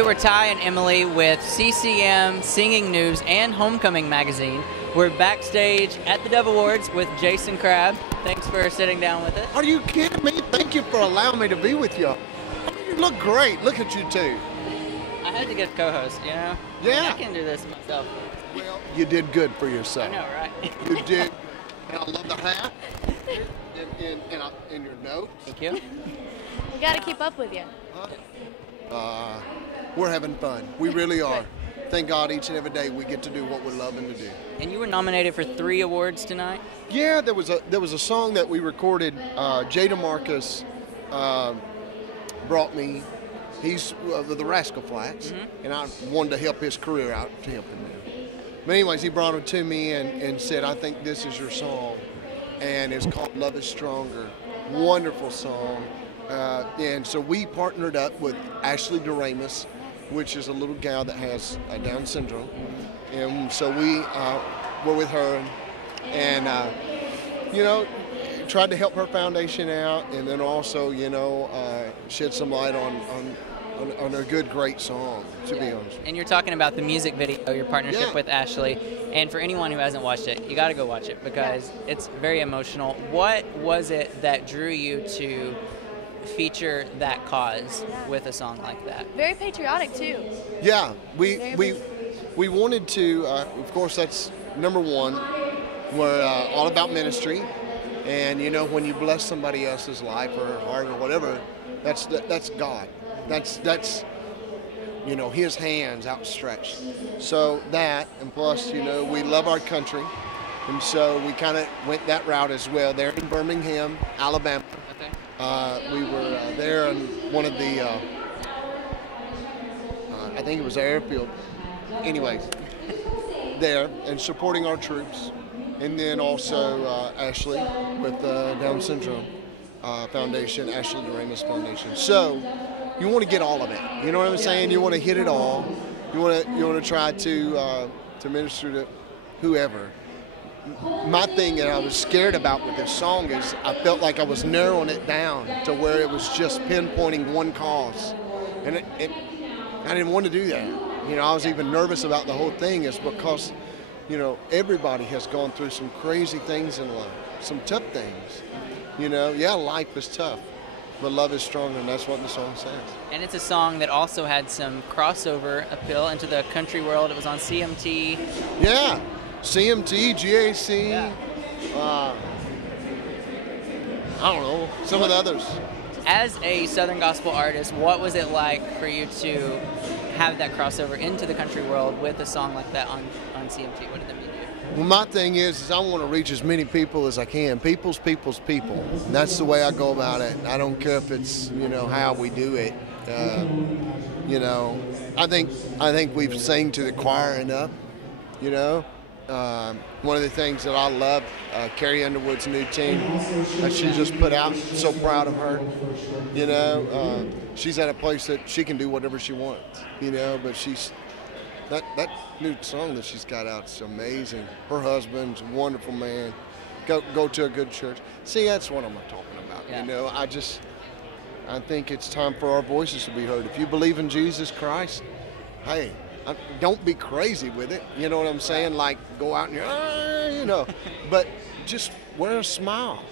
Hey, we're Ty and Emily with CCM, Singing News, and Homecoming Magazine. We're backstage at the Dove Awards with Jason Crabb. Thanks for sitting down with us. Are you kidding me? Thank you for allowing me to be with you. You look great. Look at you two. I had to get a co-host, you know? Yeah. I can do this myself. Well, you did good for yourself. I know, right? You did. And I love the hat. And your note. Thank you. We got to keep up with you. We're having fun. We really are. Thank God each and every day we get to do what we're loving to do. And you were nominated for 3 awards tonight? Yeah, there was a song that we recorded. Jada Marcus brought me. He's the Rascal Flatts, and I wanted to help his career out to help him there. But anyways, he brought it to me and said, I think this is your song. And it's called Love is Stronger. Wonderful song. And so we partnered up with Ashley Doremus, which is a little gal that has Down syndrome. And so we were with her and you know, tried to help her foundation out, and then also, you know, shed some light on a good, great song, to be honest. And you're talking about the music video, your partnership with Ashley. And for anyone who hasn't watched it, you got to go watch it because it's very emotional. What was it that drew you to feature that cause with a song like that? Very patriotic too. Yeah, we wanted to. Of course, that's number one. We're all about ministry, and you know, when you bless somebody else's life or heart or whatever, that's God. That's you know, His hands outstretched. So that, and plus, you know, we love our country, and so we kind of went that route as well. There in Birmingham, Alabama. We were there on one of the, I think it was the airfield, anyways, there, and supporting our troops. And then also Ashley with the Down Syndrome Foundation, Ashley Doremus Foundation. So you want to get all of it. You know what I'm saying? You want to hit it all. You want to try to minister to whoever. My thing that I was scared about with this song is I felt like I was narrowing it down to where it was just pinpointing one cause, and I didn't want to do that. You know, I was even nervous about the whole thing is because, you know, everybody has gone through some crazy things in life, some tough things. You know, yeah, life is tough, but love is stronger, and that's what the song says. And it's a song that also had some crossover appeal into the country world. It was on CMT. Yeah. CMT, GAC, I don't know, some of the others. As a Southern gospel artist, what was it like for you to have that crossover into the country world with a song like that on CMT? What did that mean to you? Well, my thing is I want to reach as many people as I can. People's people. And that's the way I go about it. I don't care if it's, you know, how we do it. You know, I think we've sang to the choir enough, you know. One of the things that I love, Carrie Underwood's new team that she just put out, so proud of her. You know, she's at a place that she can do whatever she wants, you know, but she's, that new song that she's got out is amazing. Her husband's a wonderful man. Go to a good church. See, that's what I'm talking about, you know. I think it's time for our voices to be heard. If you believe in Jesus Christ, hey, don't be crazy with it, you know what I'm saying? Like, go out and, you know, but just wear a smile.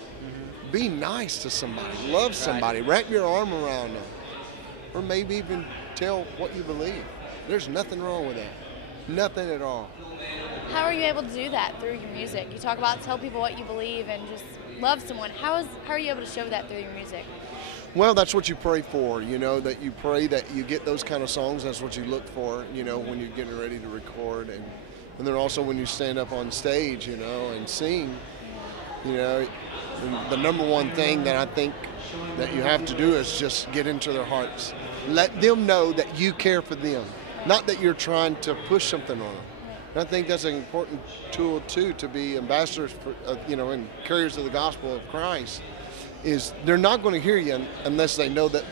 Be nice to somebody. Love somebody. Wrap your arm around them. Or maybe even tell what you believe. There's nothing wrong with that. Nothing at all. How are you able to do that through your music? You talk about tell people what you believe and just love someone. How are you able to show that through your music? Well, that's what you pray for, you know, that you pray that you get those kind of songs. That's what you look for, you know, when you're getting ready to record. And then also when you stand up on stage, you know, and sing, you know, the number one thing that I think that you have to do is just get into their hearts. Let them know that you care for them, not that you're trying to push something on them. And I think that's an important tool, too, to be ambassadors, for, you know, and carriers of the gospel of Christ. Is they're not going to hear you unless they know that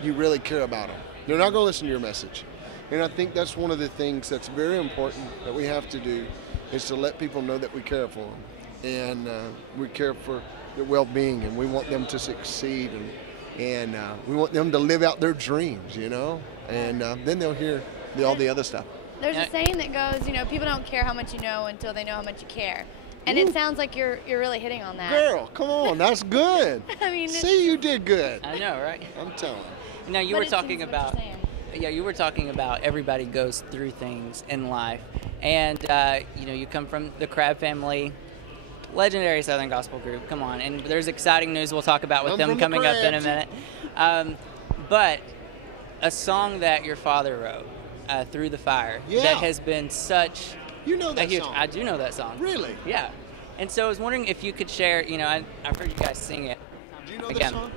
you really care about them. They're not going to listen to your message. And I think that's one of the things that's very important that we have to do is to let people know that we care for them. And we care for their well-being, and we want them to succeed, and we want them to live out their dreams, you know. and then they'll hear all the other stuff. There's a saying that goes, people don't care how much you know until they know how much you care. And it sounds like you're really hitting on that. Girl, come on, that's good. I mean, see, you did good. I know, right? I'm telling you. Now, you were talking about, you were talking about everybody goes through things in life. And, you come from the Crabb family, legendary Southern gospel group. Come on. And there's exciting news we'll talk about with them coming up in a minute. But a song that your father wrote, Through the Fire, that has been such... You know that song? I do know that song. Really? Yeah. And so I was wondering if you could share, I've heard you guys sing it. Do you know that song?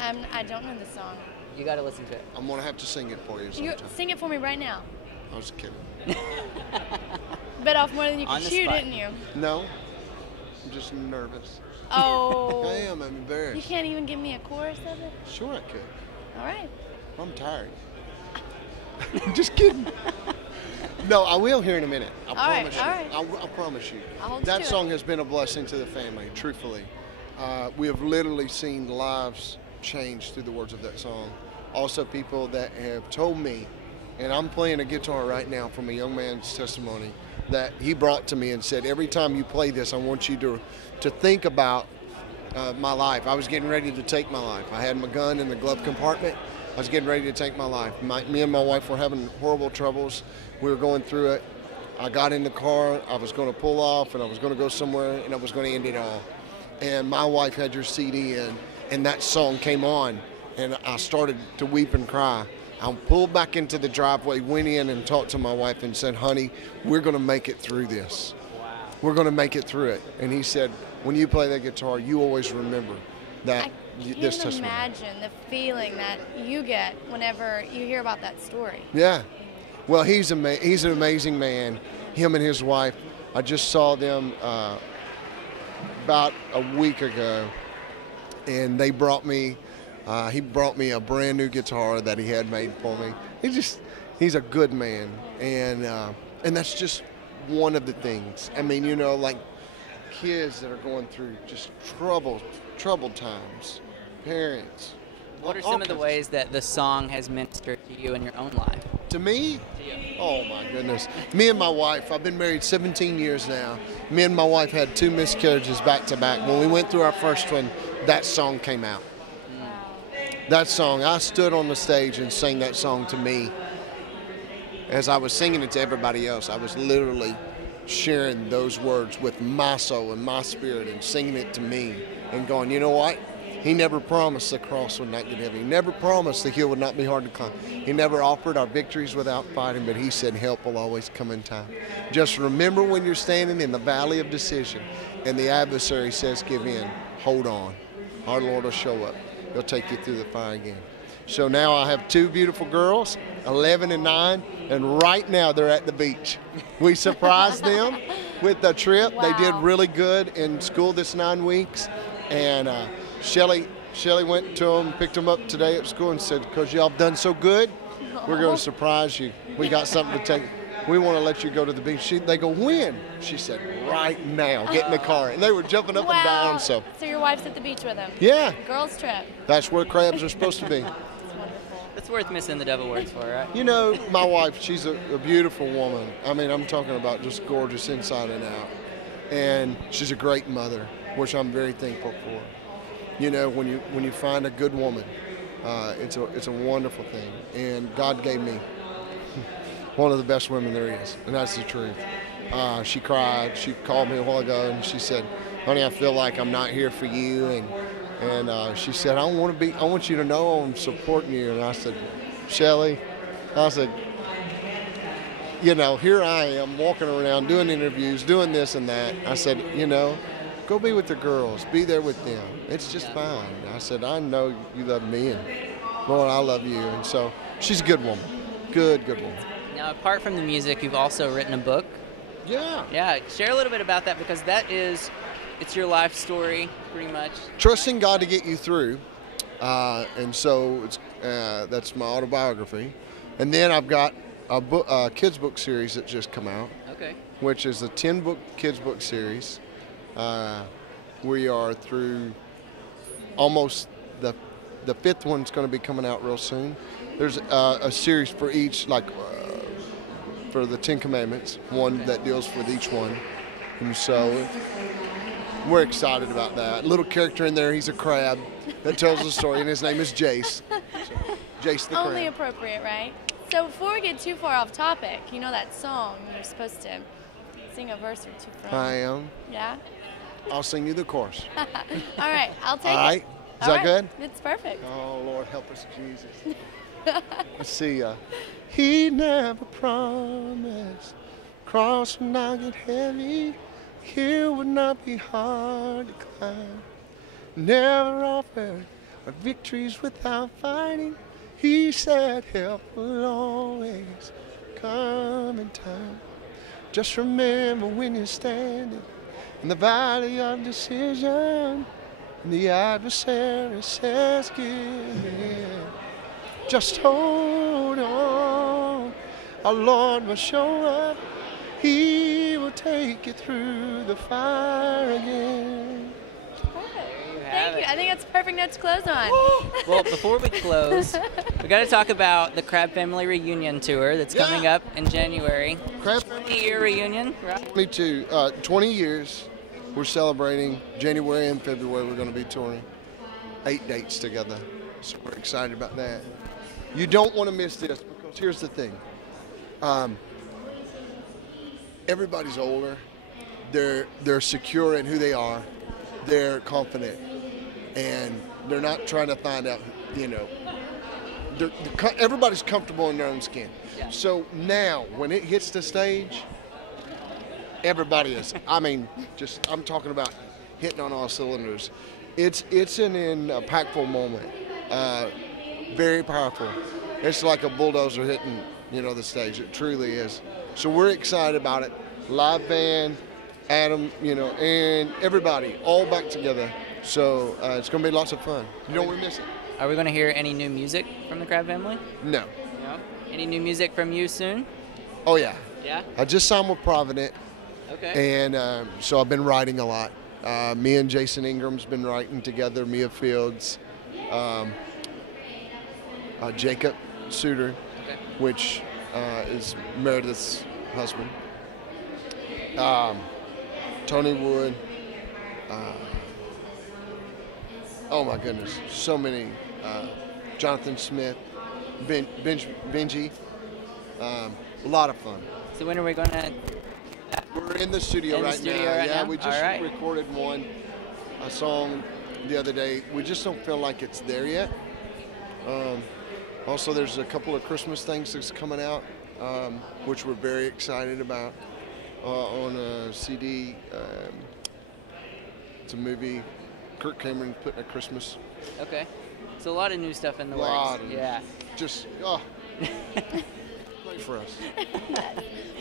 I don't know the song. You got to listen to it. I'm going to have to sing it for you sometime. Sing it for me right now. I was kidding. Bit off more than you could chew, didn't you? No. I'm just nervous. Oh. I am. I'm embarrassed. You can't even give me a chorus of it? Sure I could. All right. I'm tired. Just kidding. No, I will here in a minute. I promise you. All right. I promise you. That song has been a blessing to the family, truthfully. We have literally seen lives change through the words of that song. Also, people that have told me, and I'm playing a guitar right now from a young man's testimony that he brought to me and said, every time you play this, I want you to think about my life. I was getting ready to take my life. I had my gun in the glove compartment. I was getting ready to take my life. Me and my wife were having horrible troubles. We were going through it. I got in the car. I was going to pull off, and I was going to go somewhere, and I was going to end it all. And my wife had your CD in, and that song came on, and I started to weep and cry. I pulled back into the driveway, went in and talked to my wife and said, honey, we're going to make it through this. Wow. We're going to make it through it. And he said, when you play that guitar, you always remember that this testimony. I can't imagine the feeling that you get whenever you hear about that story. Yeah. Well, he's an amazing man. Him and his wife, I just saw them about a week ago, and they brought me, he brought me a brand new guitar that he had made for me. He's a good man, and that's just one of the things. I mean, like kids that are going through just troubled times, parents. What are some of the ways that the song has ministered to you in your own life? To me? Oh my goodness. Me and my wife, I've been married 17 years now. Me and my wife had 2 miscarriages back to back. When we went through our first one, that song came out. That song, I stood on the stage and sang that song to me. As I was singing it to everybody else, I was literally sharing those words with my soul and my spirit and singing it to me and going, you know what? He never promised the cross would not get heavy. He never promised the hill would not be hard to climb. He never offered our victories without fighting, but he said help will always come in time. Just remember when you're standing in the valley of decision and the adversary says give in, hold on. Our Lord will show up. He'll take you through the fire again. So now I have 2 beautiful girls, 11 and 9, and right now they're at the beach. We surprised them with the trip. Wow. They did really good in school this 9 weeks, and Shelly went to them, picked them up today at school and said, because y'all done so good, we're going to surprise you. We got something to take. We want to let you go to the beach. They go, when? She said, right now. Get in the car. And they were jumping up and down. So your wife's at the beach with them? Yeah. Girls trip. That's where crabs are supposed to be. It's worth missing the devil words for, right? My wife, she's a beautiful woman. I mean, I'm talking about just gorgeous inside and out. And she's a great mother, which I'm very thankful for. When you find a good woman, it's a wonderful thing. And God gave me one of the best women there is, and that's the truth. She cried. She called me a while ago, and she said, honey, I feel like I'm not here for you. And she said, I want you to know I'm supporting you. And I said, Shelly, here I am walking around doing interviews, doing this and that. I said, go be with the girls. Be there with them. It's just fine. I said, I know you love me, and Lord, I love you. And so she's a good woman. Good woman. Now, apart from the music, you've also written a book. Yeah. Yeah. Share a little bit about that, because it's your life story, pretty much. Trusting God to get you through. And so that's my autobiography. And then I've got a kids book series that just come out. Okay. Which is a 10-book kids book series. We are through almost the 5th one's going to be coming out real soon. there's a series for each, like for the 10 Commandments, one that deals with each one. And so we're excited about that. Little character in there, he's a crab that tells the story, and his name is Jace. So, Jace the Only crab. appropriate, right? So before we get too far off topic, you know that song you're supposed to sing a verse or two from? I am. Yeah? I'll sing you the chorus. All right, I'll take All right. it. Is All that good? It's perfect. Oh, Lord, help us, Jesus. Let's see. He never promised cross would not get heavy, hill would not be hard to climb. Never offered victories without fighting. He said help will always come in time. Just remember when you're standing in the valley of decision, and the adversary says give in. Just hold on, our Lord will show up. He will take you through the fire again. Thank you. I think that's a perfect note to close on. Well, before we close, we got to talk about the Crabb Family Reunion Tour that's coming up in January. Crabb 20-year reunion, right? Me too. 20 years. We're celebrating January and February. We're going to be touring 8 dates together. So we're excited about that. You don't want to miss this because here's the thing. Everybody's older. They're secure in who they are. They're confident. And they're not trying to find out, you know. Everybody's comfortable in their own skin. Yeah. So now, when it hits the stage, everybody is. I mean, I'm talking about hitting on all cylinders. It's an impactful moment. Very powerful. It's like a bulldozer hitting, the stage. It truly is. So we're excited about it. Live band, Adam, and everybody all back together. So it's going to be lots of fun. You don't want to miss it. Are we going to hear any new music from the Crabb family? No. No? Any new music from you soon? Oh, yeah. Yeah? I just signed with Provident. Okay. And so I've been writing a lot. Me and Jason Ingram's been writing together, Mia Fields, Jacob Suter, Okay. which is Meredith's husband, Tony Wood, oh my goodness, so many, Jonathan Smith, Benji, a lot of fun. So when are we going to... We're in the studio right now. Yeah, we just recorded a song the other day. We just don't feel like it's there yet. Also, there's a couple of Christmas things that's coming out, which we're very excited about on a CD. It's a movie. Kirk Cameron putting a Christmas. Okay. So a lot of new stuff in the Lot works. of- Yeah. Just, play for us.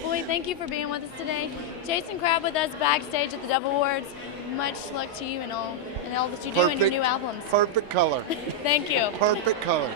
Boy, thank you for being with us today. Jason Crabb with us backstage at the Dove Awards. Much luck to you and all that you do in your new albums. Perfect color. Thank you. Perfect color.